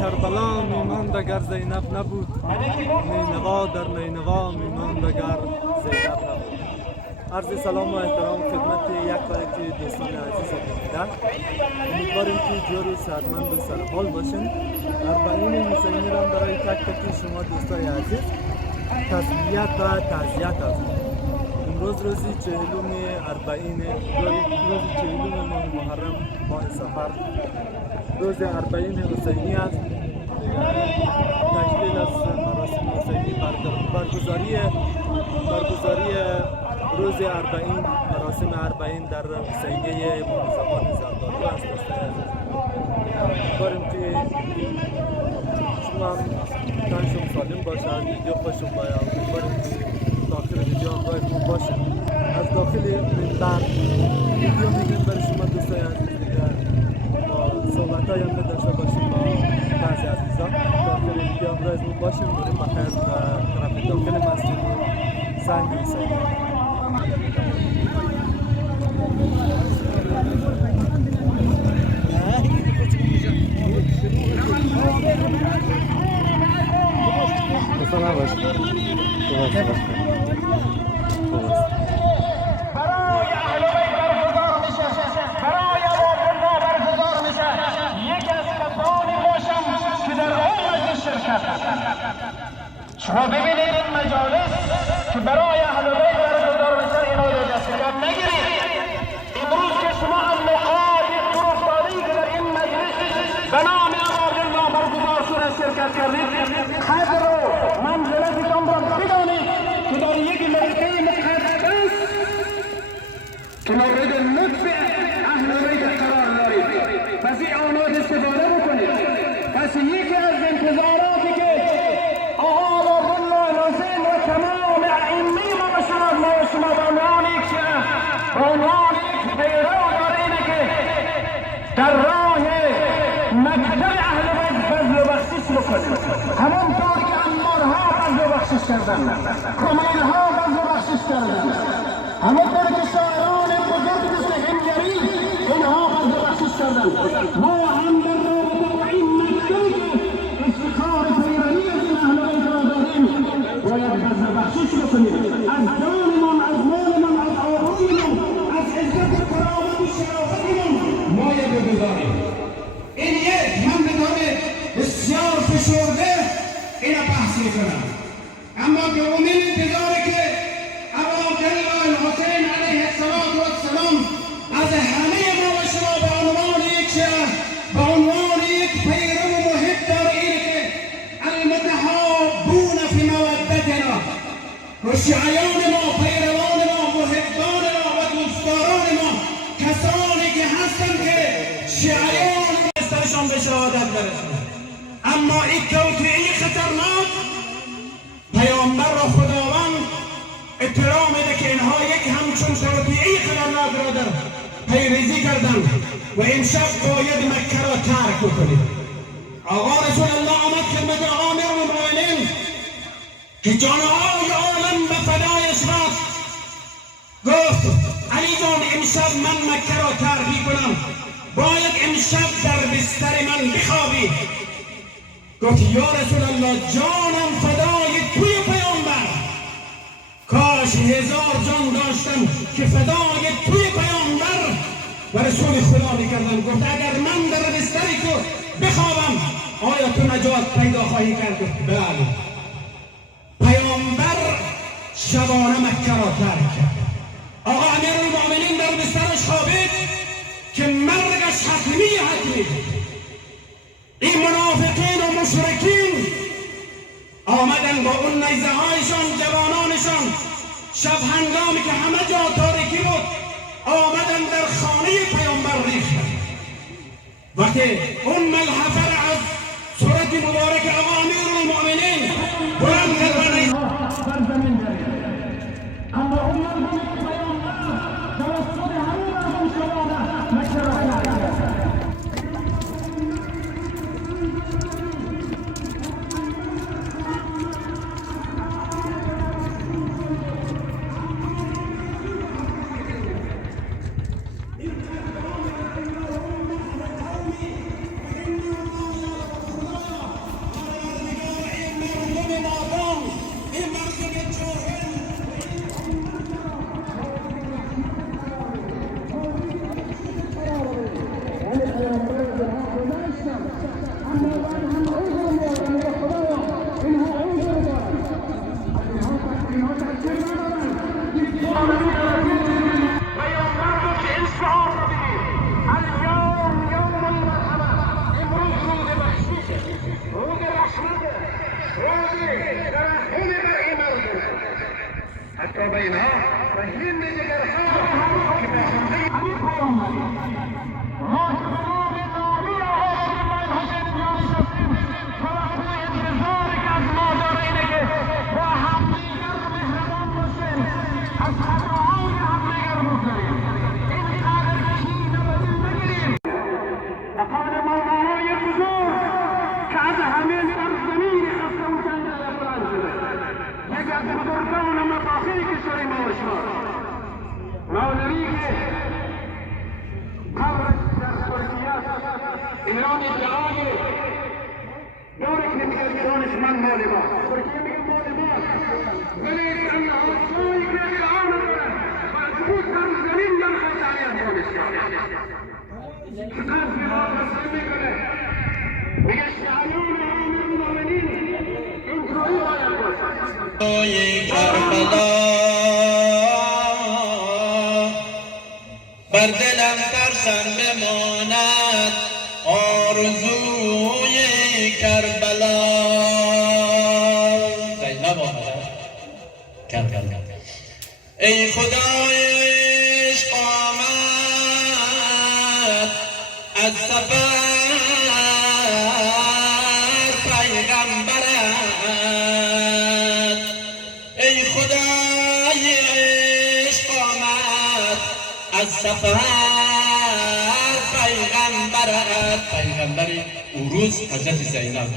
کربلا میماند اگر زینب نبود، نینوا در نینوا میماند اگر زینب نبود. عرض سلام و احترام خدمت یک و یک دوستان عزیز دیدن. امیدواریم که جور و صحتمند و سرحال باشین. اربعین حسینی را برای تک تک شما دوستای عزیز تسلیت و تعزیت است. امروز روزی 40 اربعین، روزی 40 ماه محرم ماه سفر، روز اربعین حسینی است. تکلیل از مراسم حسینی برگزاری روز اربعین، مراسم اربعین در حسینیه امام زمان زرداری است. امیدواریم که شما هم تنشون سالم باشد، ویدیو خوشم باید. امیدواریم که داخل ویدیو همراه خوب باشد. از داخل منبر ویدیو میگیم برای شما دوستای عزیز دیگر با صحبت های هم داشته باشیم با بعضی عزیزان. داخل ویدیو همراه خوب باشیم. بریم بخیر طرف داخل مسجد زنگ حسینی. برای اهل بیت برگزار میشه، برای الله برگزار میشه. یکی از کسانی باشم که در آن مجلس شرکت شما ببینید این مجالس که برای اهل بیت برگزار میشه اینا رو دستگاه نگیرید. امروز که شما از نقاط فروختاری که در این مجلس به نام الله برگزار شده شرکت کردید، قدر و منزلتتان را بدانید که در یک موقع مقدس که مورد لطف اهل بیت قرار دارید. پس این آنات استفاده بکنید. پس یکی از انتظاراتی که آقا الله حسین و تمام ائمه ما شما به عنوان یک شیعه، به عنوان یک پیرو داره اینه که در راه مکتب اهل بیت فضل و بخشش بکنید. همانطور که امارها فضل و بخشش کردن، خمینها فضل و بخشش کردن، همانطور که شاعران بزرگ مثل حنگری اینها فضل و بخشش کردن. ما هم در رابطه با این مکتبی که افتخار پیرانی از این اهل بیت را داریم باید فضل و بخشش بکنیم. از جانمان، از مالمان، از آبرویمان، از عزت و کرامت و شرافتمان باید بگذاریم. این یک من بدانه بسیار فشرده اینا بحث میکنم، اما دومین انتظاره که ابا عبدالله الحسین علیه السلام از همه ما و شما به عنوان یک شیعه، به عنوان یک پیرو محب داره اینه که المتحابون فی مودتنا، و شیعیان ما، پیروان ما، محبان ما و دوستداران ما کسانی که هستند که شیعیان استرشان به شهادت برسند. اما این توطئه خطرناک پیامبر را خداوند اطلاع میده که اینها یک همچون توطئه خطرناک را در پیریزی کردند و امشب باید مکه را ترک بکنید. آقا رسول الله آمد خدمت امیر المؤمنین که جانهای عالم به فدایش رفت، گفت علی جان امشب من مکه را ترک میکنم، باید امشب در بستر من بخوابی. گفت یا رسول الله جانم فدای توی پیامبر، کاش 1000 جان داشتم که فدای توی پیامبر و رسول خدا میکردم. گفت اگر من در بستری تو بخوابم آیا تو نجات پیدا خواهی کرد؟ بله. پیامبر شبانه مکه را ترک کرد. آقا امیرالمؤمنین در بسترش خوابید که مرگش حتمی. این منافقین و مشرکین آمدن با اون نیزه هایشان، جوانانشان، شب هنگامی که همه جا تاریکی بود آمدن در خانه پیامبر ریختن. وقتی اون ملحفه را از صورت مبارک آقا امیرالمؤمنین بلند کرد و نیزه بر زمین برید، اما اون ملحفه پیامبر توسط همین مردم شماره مکه را ترک کرد. اینها و هند جگرها که به همه همین پیامبری ما که به نام نامی آقا من حسین بیانی شستیم توقع انتظاری که از ما داره اینه که با همدیگر مهربان باشیم از خطاهای همدیگر بگذاریم اینقدر کین و بدی نگیریم و قول مولاهای بزرگ که از همه سرزمین خسته و جنگل بلند شده یکی از بزرگان مفاخر کشور ما و شما مولوی که قبرش در ترکیه ایران ادعای داره که میگه ایرانش من مال ما ترکیه میگه مال ما ولی انها سوی که ایران داره و از بود سرزمین در خطای افغانستان فقط بیران مسلم میکنه میگه شعیون عامر المؤمنین اینطوری باید باشه کربلا بر دلم ترسم بماند آرزوی کربلا زینب آمده کربلا ای خدای عشق آمد از سفر پیغمبرت ای خدای عشق آمد از سفر پیغمبری او روز حضرت زینب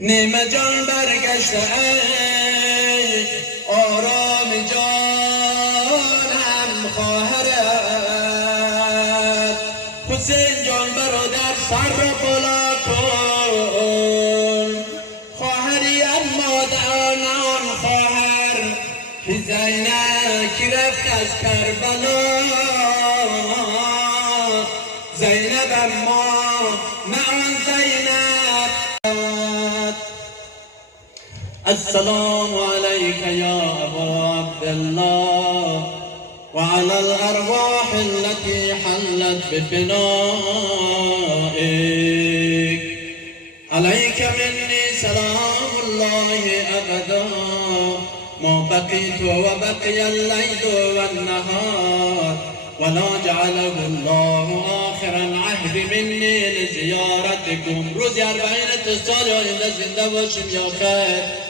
نیمه جان برگشته ای آرام جانم خواهرت حسین جان برادر سر را بالا کن خواهری اما آن خواهر که زینب که رفت از کربلا زینب اما نه آن زینب السلام علیک یا ابا عبدالله وعلى الأرواح التي حلت بفنائك عليك مني سلام الله أبدا ما بقيت وبقي الليل والنهار ولا جعله الله آخر عهد مني لزيارتكم روزی 40 سال آینده زنده باشیم یا خیر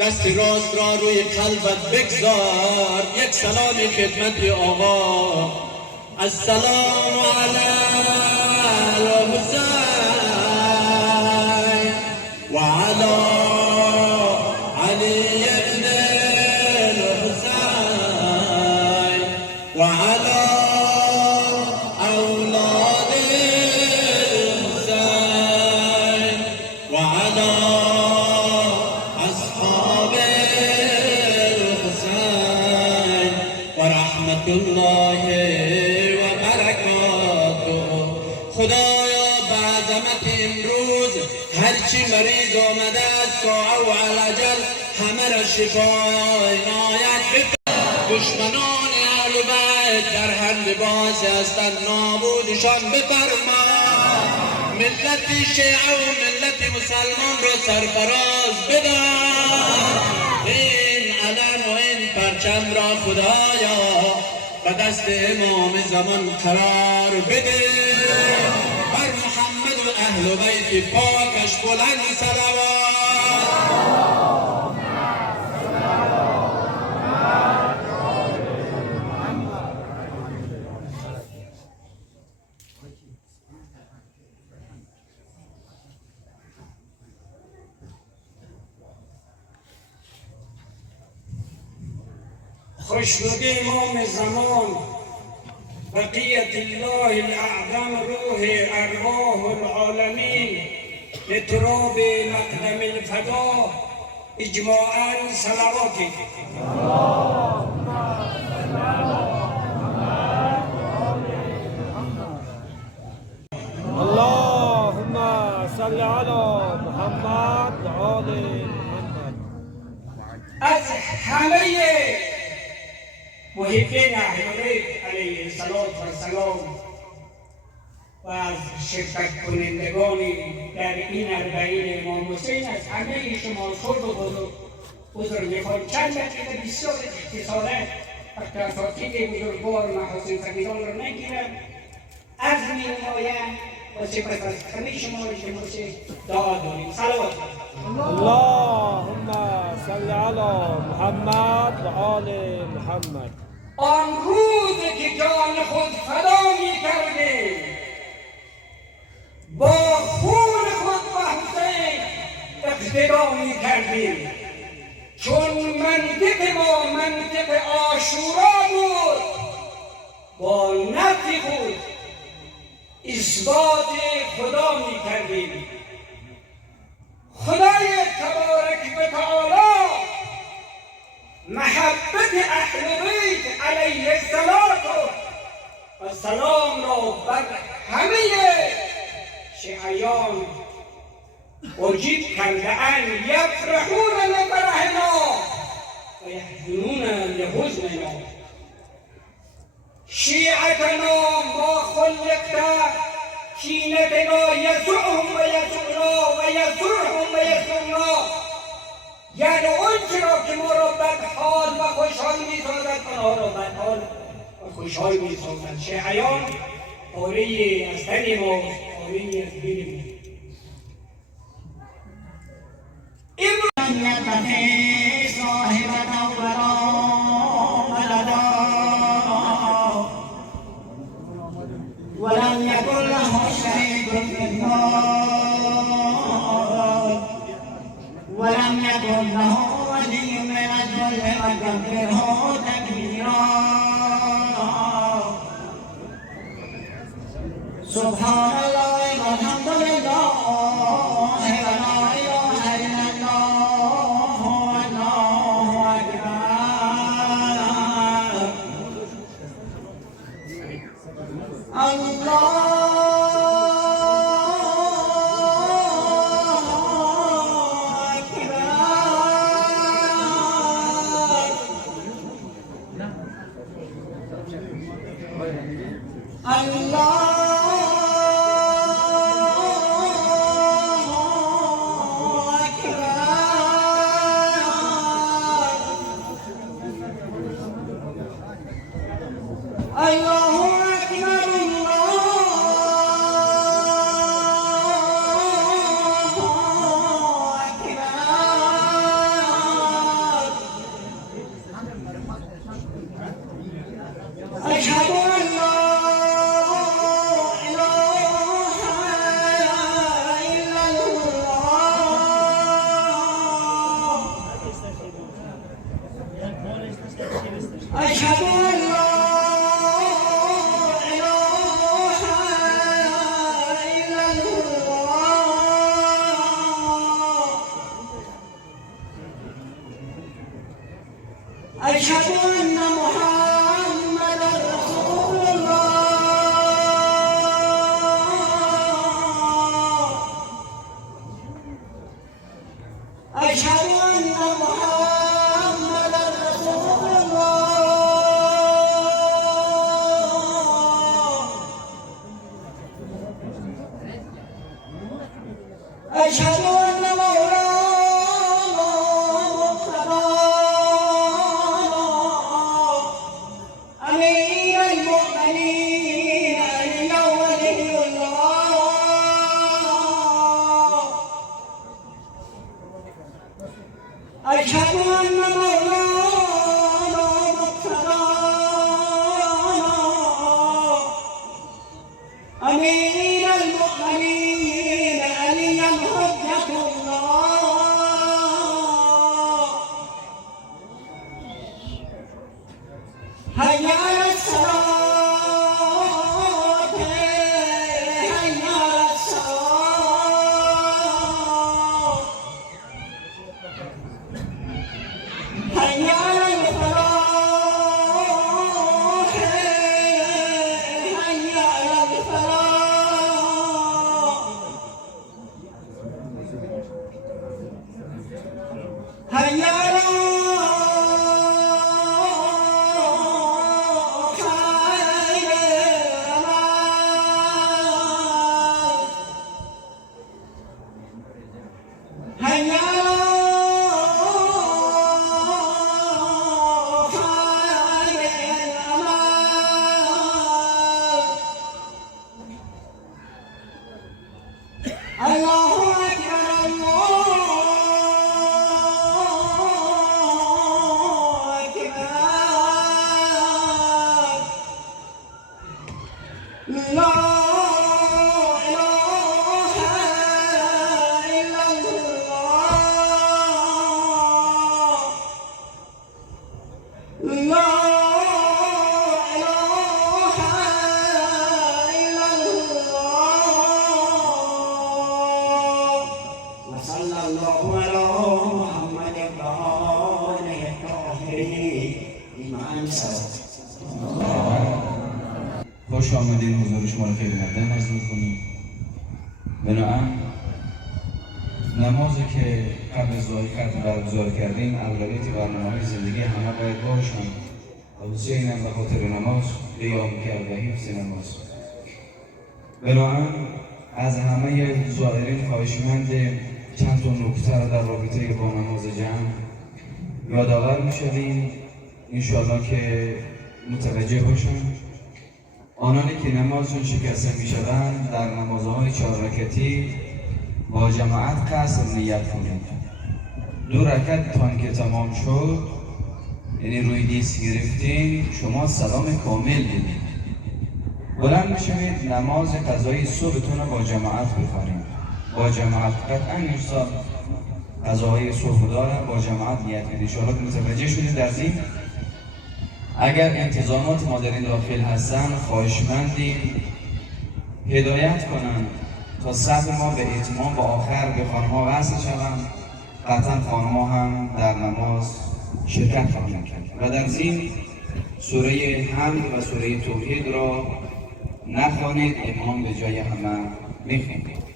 دست راست را روی قلبت بگذار یک سلامی خدمت آقا السلام علی الحسین و علی علی ابن الحسین و علی اولاد الحسین و علی الله و برکاته خدایا به عظمت امروز هرچی مریض آمده از ساعه و علاجل همه را شفا عنایت بفرما دشمنان اهل بیت در هر لباس هستند نابودشان بفرما ملت شیعه و ملت مسلمان را سرفراز بدار این علم و این پرچم را خدایا و دست امام زمان قرار بده بر محمد و اهل بیت پاکش بلند صلوات خوشنود امام زمان بقیت الله الاعظم روح ارواح العالمین لتراب مقدم الفدا اجماعا صلواتی اللهم صل على محمد و آل محمد. از همه محبین اهل بیت علیه السلام و از شرکت کنندگانی در این 40 امام حسین از همه شما خرد و بزرگ بزرگوار چند دقیقه بسیار اختصاره وقتی اساتید بزرگوار محاسن سبیلان را نگیرم از می نمایم و سپس از همه شما را که باشه دعا داریم. صلوات اللهم صل على محمد و آل محمد. آن روزی که جان خود فدا می کردیم با خون خود با حسین اقتدا می کردیم چون منطق ما منطق عاشورا بود با نفی خود اثبات خدا می کردیم. خدای تبارک و تعالی محبت اهل بیت علیه السلام را بر همه شیعیان واجب کرده اند یفرحون لفرحنا و یحزنون لحزننا. شیعتنا ما خلقت کینتنا یسعهم و یسعنا و یسرهم و یسرنا، یعنی اون چرا که ما را بدحال و خوشحال می سازد آنها را بدحال و خوشحال می سازد. شیعیان پاره از تن ما، پاره از دل ما. ولم يكن له شريك في الملك ولم يكن له ولي من الذل وكبره تكبيرا. سبحان الله والحمد لله ولا اله الا الله والله اكبر. أشهد أن لا إله إلا الله. أشهد أن محمدا رسول الله. أشهد أن محمدا رسول الله. أشهد أن مولانا مصطفى أمير المؤمنين علي ولي الله. أشهد أن مولانا مصطفى أمير المؤمنين علي حجة الله أكبر الله أكبر لا إله إلا الله لا إله إلا الله وصلى الله على محمد وآله الطاهرين إمام الصلاة خوش آمدین. حضور شما را خیلی مقدم عرض می‌کنیم. بنابراین نمازی که قبل از ختم برگزار کردیم اولویت برنامه‌های زندگی همه باید باشند. حسین هم به خاطر نماز قیام کرد و حفظ نماز. بنابراین از همه زائرین خواهشمند چند تا نکته را در رابطه با نماز جمع یادآور می‌شویم، انشاءالله که متوجه باشند. آنانی که نمازشون شکسته می‌شوند در نمازهای 4 رکعتی با جماعت قصر نیت کنید. 2 رکعت تان که تمام شد، یعنی روی دیس گرفتین، شما سلام کامل بدید. بلند بشوید نماز قضای صبحتون رو با جماعت بخوانید. با جماعت قطعا امسال قضاهای صبح داره، با جماعت نیت کنید. ان شاءالله متوجه شدید. در این اگر انتظامات ما در این داخل هستن، خواهشمندیم هدایت کنند تا صف ما به اتمام به آخر به خانم‌ها وصل شوند. قطعا خانم‌ها هم در نماز شرکت خواهند کرد. و در این سوره حمد و سوره توحید را نخوانید، امام به جای همه میخوانید.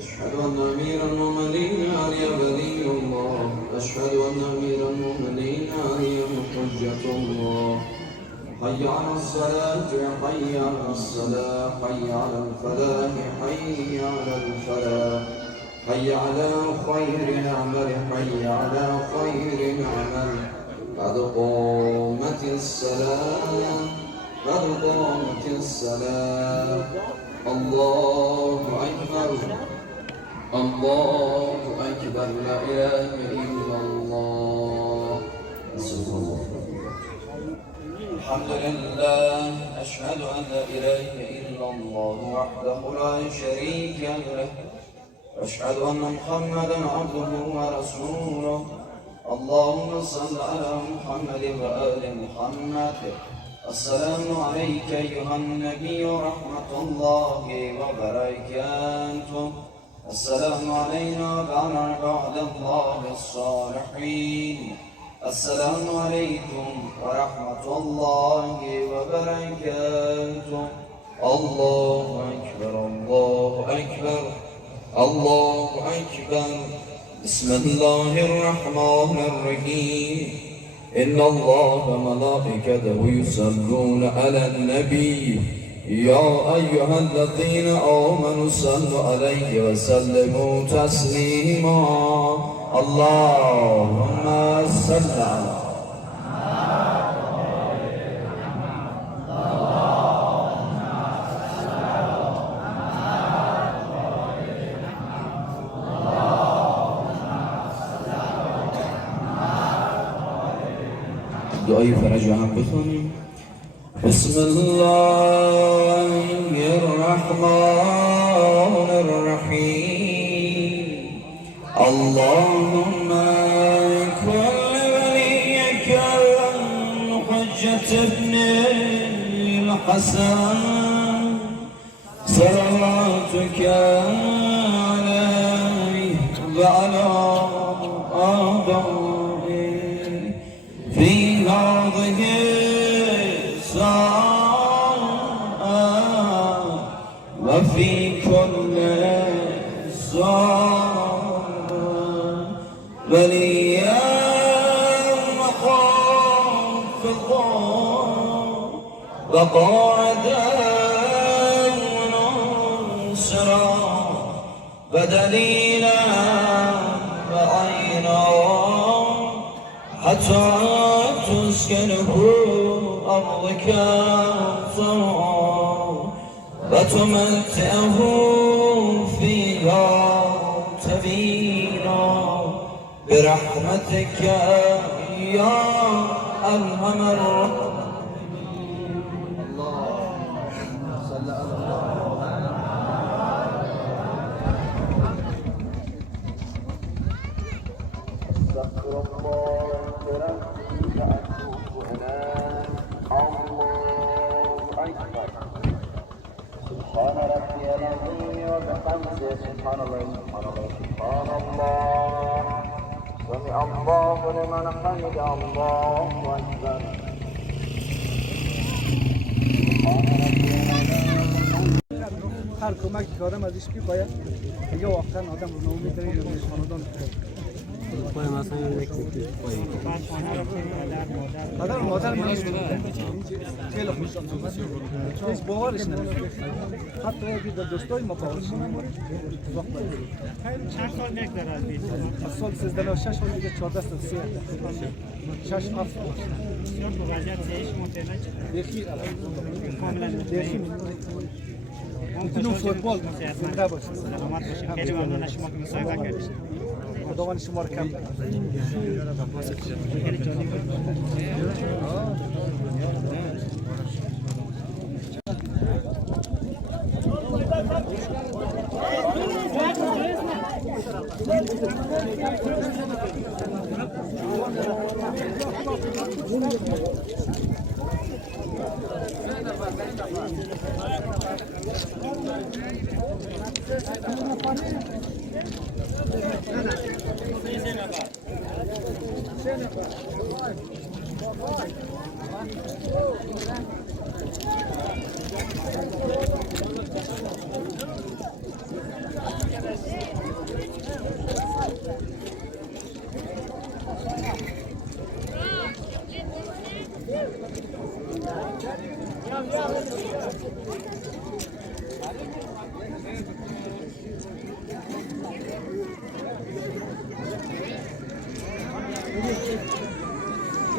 أشهد أن أمير المؤمنين علي ولي الله أشهد أن أمير المؤمنين علي حجة الله حي على الصلاة حي على الصلاة حي على الفلاح حي على الفلاح حي على خير العمل حي على خير العمل قد قامت الصلاة قد قامت الصلاة الله أكبر الله أكبر لا إله إلا الله استغفر الله. الحمد لله أشهد أن لا إله إلا الله وحده لا شريك له أشهد أن محمدا عبده ورسوله اللهم صل على محمد وآل محمد. السلام عليك أيها النبي ورحمة الله وبركاته. السلام علينا وعلى عباد الله الصالحين. السلام عليكم ورحمة الله وبركاته. الله أكبر الله أكبر الله أكبر. بسم الله الرحمن الرحيم. إن الله وملائكته يصلون على النبي يا أيها الذين آمنوا صلوا عليه وسلموا تسليما. اللهم صل على دعای فرج هم بخونیم. بسم الله الرحمن الرحيم. اللهم كن وليك حجة ابن الحسن صلواتك عليه وعلى آبائه في هذه الساعة وفي كل ساعة وليا وخافضا وقاعدا وناصرا ودليلا وعينا حتى تسكنه أرضك طوعا وتمتعه فيها طويلا برحمتك يا أرحم الراحمين. اللهم صل على استغفر الله بربي وأتوب إليه. الله أكبر. سبحان ربي العظيم وبحمده سبحان الله سبحان الله سبحان الله. سمع الله لمن حمده. الله أكبر. هر کمکی که آدم ازش بی باید دیگه واقعا آدم رو ناامید داره یا خاندان پدر و مادر من خیلی خوش آمد. هیچ باورش نمیشه. حتی اگه در دوستای ما باورش نمیشه. چند سال نگذره از بیت؟ از سال 36 و دیگه 14 سال 6 7 بسیار با وضعیت زیش منطقه دیگه کاملا دیگه میتونم فوتبال زنده باشه. سلامت باشید. خیلی ممنون از شما که مصاحبه کردید. خداوند شما رو کم کنه. خیلی جالب بود.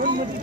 Olmadı.